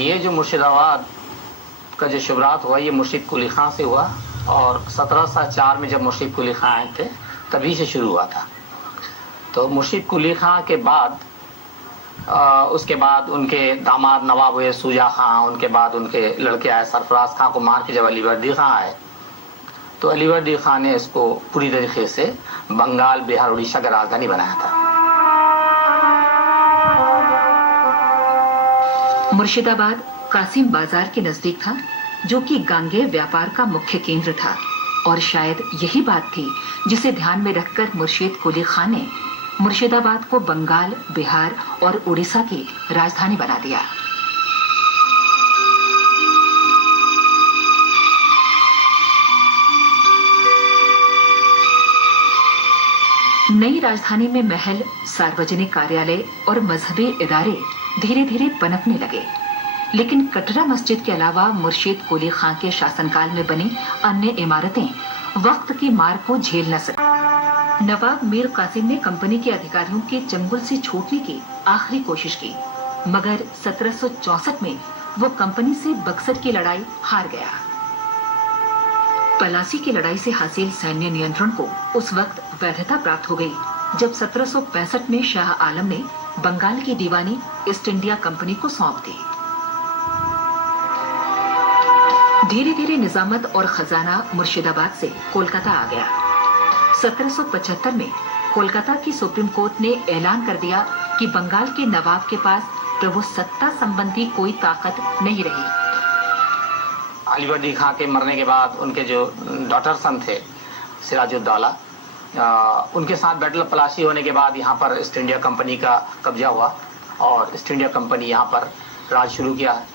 ये जो मुर्शिदाबाद का जो शुरुआत हुआ ये मुर्शिद कुली खां से हुआ और 1704 में जब मुर्शिद कुली खां आए थे तभी से शुरू हुआ था। तो मुर्शिद कुली खां के बाद उसके बाद उनके दामाद नवाब हुए सूजा खां, उनके बाद उनके लड़के आए सरफराज खां को मार के जब अली वर्दी खां आए तो अली वर्दी खां ने इसको पूरी तरीके से बंगाल, बिहार, उड़ीसा का राजधानी बनाया था। मुर्शिदाबाद कासिम बाजार के नजदीक था, जो कि गांगे व्यापार का मुख्य केंद्र था और शायद यही बात थी जिसे ध्यान में रखकर मुर्शिद कुली खां ने मुर्शिदाबाद को बंगाल, बिहार और उड़ीसा की राजधानी बना दिया। नई राजधानी में महल, सार्वजनिक कार्यालय और मजहबी इदारे धीरे धीरे पनपने लगे, लेकिन कटरा मस्जिद के अलावा मुर्शिद कुली खां के शासनकाल में बनी अन्य इमारतें वक्त की मार को झेल न सकी। नवाब मीर कासिम ने कंपनी के अधिकारियों के चंगुल से छूटने की आखिरी कोशिश की, मगर 1764 में वो कंपनी से बक्सर की लड़ाई हार गया। पलासी की लड़ाई से हासिल सैन्य नियंत्रण को उस वक्त वैधता प्राप्त हो गई, जब 1765 में शाह आलम ने बंगाल की दीवानी ईस्ट इंडिया कंपनी को सौंप दी। धीरे धीरे निजामत और खजाना मुर्शिदाबाद से कोलकाता आ गया। 1775 में कोलकाता की सुप्रीम कोर्ट ने ऐलान कर दिया कि बंगाल के नवाब के पास प्रभु सत्ता संबंधी कोई ताकत नहीं रही। अली वर्दी खां के मरने के बाद उनके जो डॉटर सन थे सिराजुद्दौला, उनके साथ बैटल ऑफ पलासी होने के बाद यहाँ पर ईस्ट इंडिया कंपनी का कब्जा हुआ और ईस्ट इंडिया कंपनी यहाँ पर राज शुरू किया है।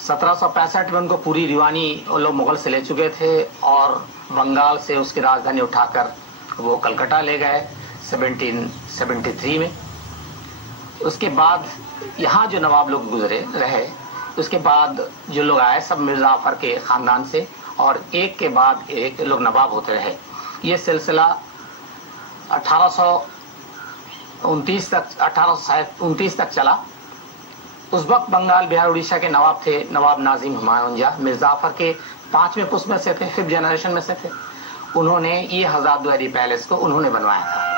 1765 में उनको पूरी दीवानी वो लोग मुगल से ले चुके थे और बंगाल से उसकी राजधानी उठाकर वो कलकत्ता ले गए 1773 में। उसके बाद यहाँ जो नवाब लोग गुजरे रहे, उसके बाद जो लोग आए सब मिर्जा जाफर के ख़ानदान से और एक के बाद एक लोग नवाब होते रहे। ये सिलसिला 1829 तक चला। उस वक्त बंगाल, बिहार, उड़ीसा के नवाब थे नवाब नाजिम हुमायूं जहाँ मिर्जा जाफर के 5वें पुस्त में से थे, 5th जनरेशन में से थे। उन्होंने ये हज़ारदुआरी पैलेस को उन्होंने बनवाया था।